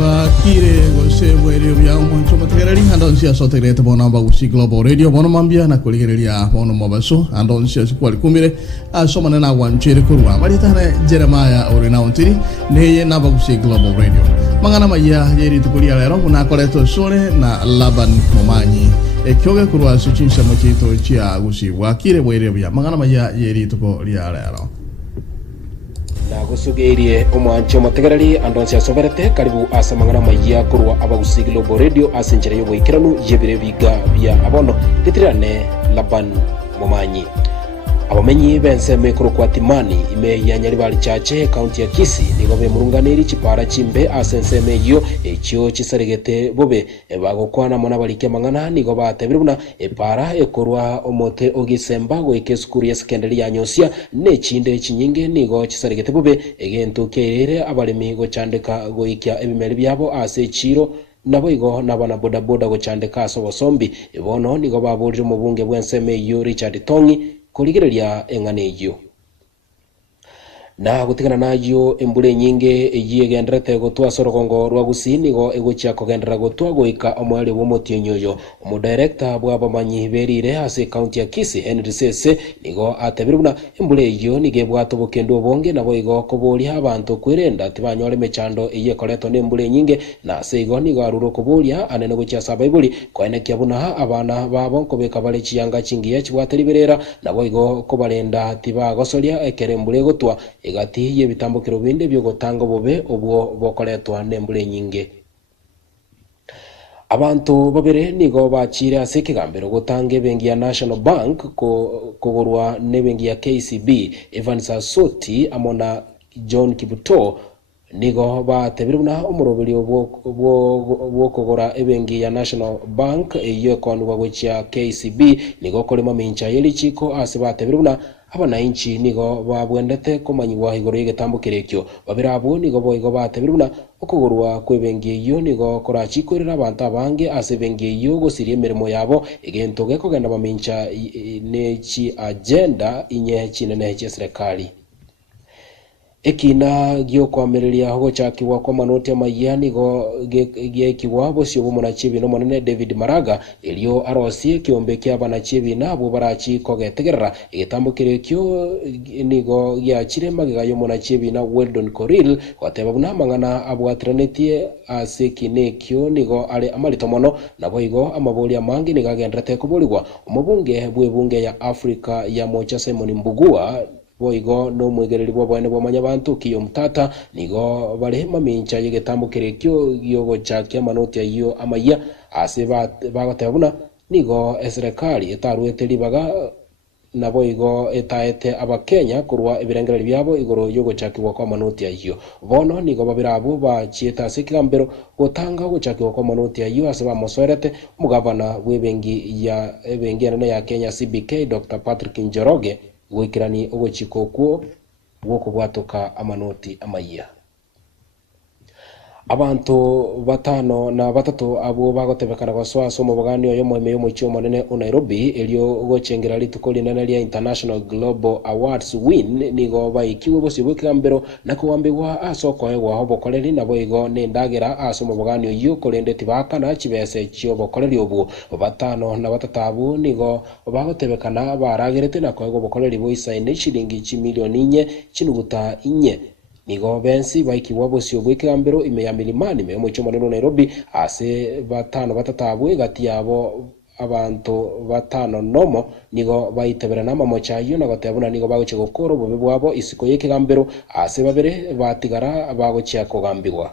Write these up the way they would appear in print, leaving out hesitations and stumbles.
wakire gosebwere bya umuntu mategereri andonsia sotegrete bona bagusi Global Radio bona mambia na kuligereria bona mabaso andonsia sikwali kumire asomana na wanchere kurwa balitana Jeremiah orina ontiri neye na bagusi Global Radio mangana maya yeri tukulia lero kuna koleto sore na Laban Momanyi ekyoge kurwa suchinsa mochito chia gusi wakire bwere bya mangana maya yeri tukulia lero na gusugerie omwancho mategereri andonsia soberete karibu asamangana maya kurwa abagusi Global Radio asenjere yoboikiranu yebire biga bya abono titirane Laban Momanyi abamenyi bense mekuru kwa timani ime ya nyaribali chache kaunti ya Kisii nigo be murunganiri chipara chimbe asenseme yo ekyo chisaregete bobe bagokwana mona balike mangana nigo batebiruna epara ekorwa omote ogisemba goike skuru ya secondary ya Nyosia ne chinde chinyinge nigo chisaregete bobe egento kerere abalimi go chandeka goikya ebimeri byabo ase chiro nabo igo nabana boda boda go chandeka asobosombi ebono nigo baburire mu bunge bwenseme yo Richard Tongi kuligereria engane iyo na gutigana nayo embure nyinge eyigenderete gotwa sorogongo rwa Gusii go egocha kogendera gotwa goika omwali womotionyoyo omu director bwa bamanyi berire ase county ya Kisii Henry Sese nigo atebiruna embure iyo nige bwatobokendo bonge nabo igo koboria abantu kwirenda tibanyore mechando eyekoleto nembure nyinge na seigo nigo aruro koboria anene gocha sabaibuli kwene kyabuna abana babo kobeka bale chiyanga chingiye chibwateliberera nabo igo kobalenda tiba gosoria ekerembure gotwa egati yebitambukiro binde byo gotanga bobe obwo bokoletwa nembure nyinge abantu babere nigo bachire ase kigambero gotanga bengi ya National Bank kogorwa nebengi ya KCB Evans Asoti amona John Kibuto nigo batebiruna omurobiri obwo kogora ebengi ya National Bank iyo konwa gocha KCB nigo kolema mincha yelichiko ase batebiruna abana inchi nigo babwendete komanyiwa igoro yegetambukire ekyo babirabo nigo boigo batebiruna okogorwa kwebengi iyo nigo korachikorera abantu abange ase bengi iyo gosirie emirimo yabo egento gekogenda bamincha nechi agenda inye chinene che serikali ekina gyo kwamereria ho chakiwa kwa manoti amayani go gekiwa bosyo bomona chibi no monene David Maraga elio arosi kiombe kya bana chibi nabo barachi kogetegerera egetambukire kyo nigo ya chire magiga yo mona chibi na Weldon Koril wateba buna mangana abwatranetie asekine kyo nigo ale amalito mono nabo igo amaboli amangi nigagendrete kuboligwa umubunge bwebunge ya Afrika ya Mocha Simon Mbugua boigo no mwegereri bwabane bwamanya bantu kiyo mutata nigo bale mamincha yegetambukire kyo yogo chakya manoti ayo amaya ase bagotabuna nigo serikali etaruete libaga nabo igo etaete abakenya kurwa ebirengereri byabo igoro yogo chakwa kwa manoti ayo bono nigo babirabo bachieta sekambero gotanga gochakwa kwa manoti ayo ase bamosorete mugavana webengi ya ebengi ya Kenya CBK Dr. Patrick Njoroge wikirani ogochiko kuo woko bwatoka amanoti amaya abantu batano na batatu abo bagotebekana baswaso mu bugani yo mweme yo mucyo monene Nairobi elio gochengera litukoli nanalia International Global Awards win nigo baikiwe bose bwikambero nako wambegwa asoko egwa hobokoleri nabo igo nendagera aso mu bugani yo kolende tibakana chibese cyo bokoleri obu batano na batatabu nigo bagotebekana baragerete nako ego bokoleri boisaine shilingi 1 milioni 4 chinuguta 4 nigo bensi baikiwa bosyo bwikambero ime ya milimani me mucyo monene Nairobi ase batano batatabu gati yabo abantu batano nomo nigo baitebera nama chayo na gotabuna nigo bagoche gukoro bobe bwabo isiko yekigambero ase babere batigara bagochya kogambirwa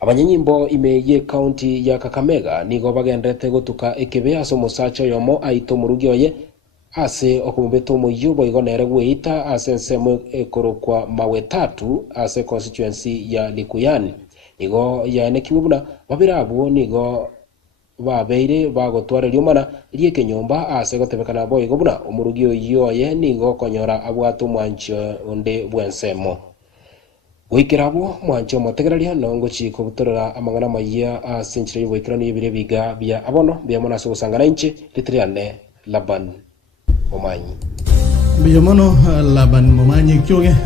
abanyanyimbo imeye county ya Kakamega nigo bagendete gotuka ekebe aso musacho yomo aito murugyoye ase okumbeto muyobo igonere gweita ase nsemo ekorokwa mawe 3 ase constituency ya Likuyani nigo yane kibuna babirabo nigo babeire bagotwara lyomana lieke nyomba ase gotebekana boy gobuna omurugyo yoye nigo konyora abwato mwancho onde bwensemo wikirabo mwancho motegeralia nongo chiko butorera amangana maya asenchire wikirani yebire biga bya abono bya mona so sangana inche litriane Laban Momanyi biyomono laban mamanye kyoge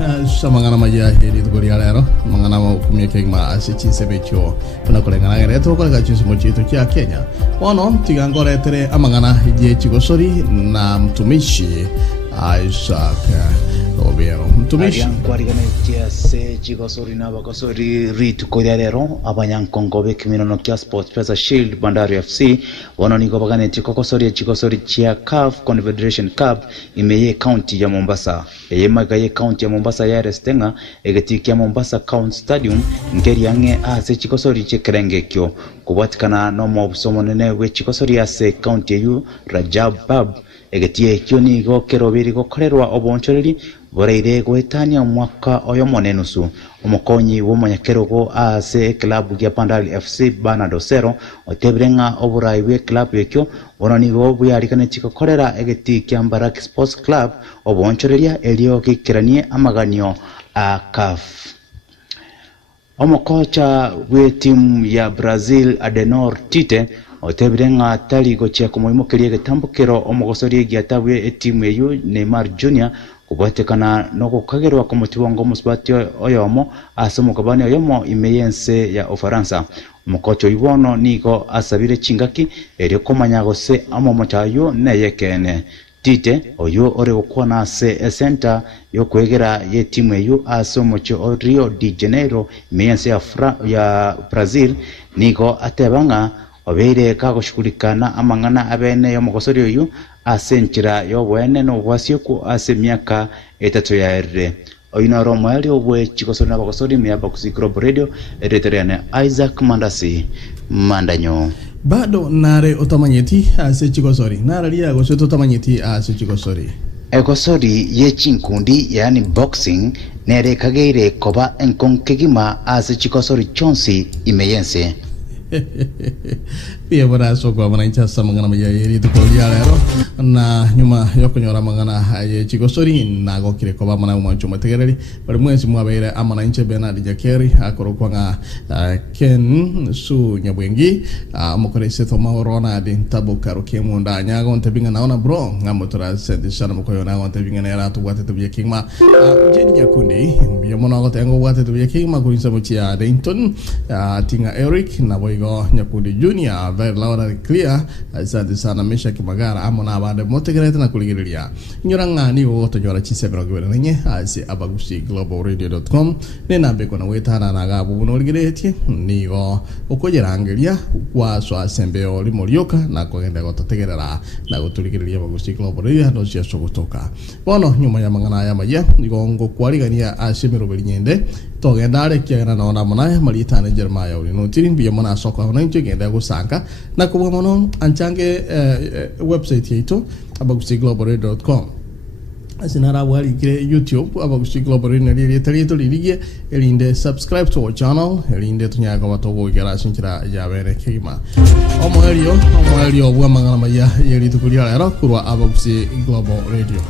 samangana maya heri to gori alero mangana mo kumye kegma asichi sebecho kuna kolengana ngere to kwa gachi simochi to kia Kenya ono tigangore tere amangana je chigosori na mtumishi Isaac Obiero mtumishi kwarigana tia se chigosori na bakosori rit koyarero abanyankongobe kiminono kia Sports Pesa Shield Bandari FC wono niko bagane chikokosori chigosori chia CAF Confederation Cup imeye county ya Mombasa eyemagaye county ya Mombasa ya restenga egetikia Mombasa County Stadium ngeri yange ase chigosori chekerenge kyo kubatikana no mobusomo nene we chigosori ase county yu Rajab Bab egetie kyo ni go kerobiri go korerwa obonchoreri boreire gwetania mwaka oyo monenusu umukonyi w'umunyakerogo ase club ya Bandari FC Bernardo Sero otebrenga oburai we club yekyo bonanigo buyarikane chikokorera egeti kya Mbaraki Sports Club obonchoreria elio kikiranie amaganio a CAF. Omukocha we team ya Brazil Adenor Tite otebrenga tali gochia kumoimokerie getambukero omugosori giatawe team yeyu Neymar Jr kubatekana no kukagerwa ku mutibongo musbati oyomo asomukabane oyomo imeyense ya Ufaransa umukocho ibono niko asabire chingaki eri komanyago se amomochayo neyekene Tite oyo ore gukwana se center yo kwegera ye timu eyu asomocho Rio de Janeiro imeyense ya Brazil niko atebanga obeire kagoshukulikana amangana abene yo mugosori oyu asenchira yo bwene no bwasyo ku ase myaka 3 ya ere oyina romo yali obwe chikosori na bakosori myaba ku Global Radio editoriane Isaac Mandasi Mandanyo bado nare otamanyeti ase chikosori naralia go seto tamanyeti ase chikosori ekosori ye chinkundi yani boxing nere kageire koba enkonkegima ase chikosori chonsi imeyense pia bora soko manancha samangana maya yeri to kolialero na nyuma yokonyora mangana ye chigosori na gokire koba mana umancho mategereri bari mwezi mwabeire amananche Bernard Jakeri akorokwanga Ken su nyabwengi mukore seto mahorona de tabukaro kemunda nyago ntebinga naona bro ngamotora sedi sana mukoyo na ntebinga na ratu wate to yakingma jeni yakundi yomono gote ngo wate to yakingma kuisa muchia Denton tinga Eric na boigo nyakundi Junior very loud and clear asante sana mesha kimagara amona bade motegerete na kuligiria nyoranga ni woto nyora chisebero gwere nenye asi abagusi globalradio.com nena beko na wetana na gabu bunoligerete nigo okojerangeria kwa so asembe oli molioka na kogenda gototegerera na gotuligiria abagusi global radio no cia sogotoka bono nyuma ya mangana ya maya nigo ngo kwarigania asemero belinyende togendare kiana na ona mona malitana Jeremiah oli no tirin biya mona soko ona ngenda gusanga na kubo mono anchange website yetu abagusiglobalradio.com asinara wali kire YouTube abagusiglobalradio nali talito ligie elinde subscribe to our channel elinde tunyaga watogo igara sinchira yabere kima omo elio bwa mangana maya yeri tukulia era kurwa abagusiglobalradio